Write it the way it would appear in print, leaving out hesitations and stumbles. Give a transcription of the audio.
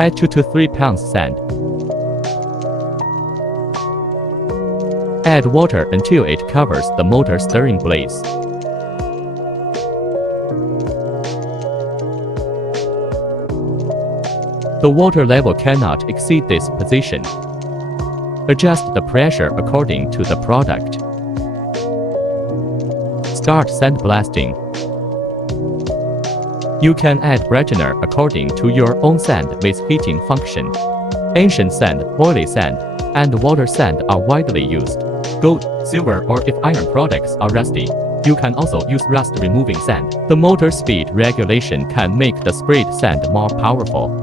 Add 2 to 3 pounds sand. Add water until it covers the motor steering blades. The water level cannot exceed this position. Adjust the pressure according to the product. Start sandblasting. You can add brightener according to your own sand with heating function. Ancient sand, oily sand, and water sand are widely used. Gold, silver, or if iron products are rusty, you can also use rust-removing sand. The motor speed regulation can make the sprayed sand more powerful.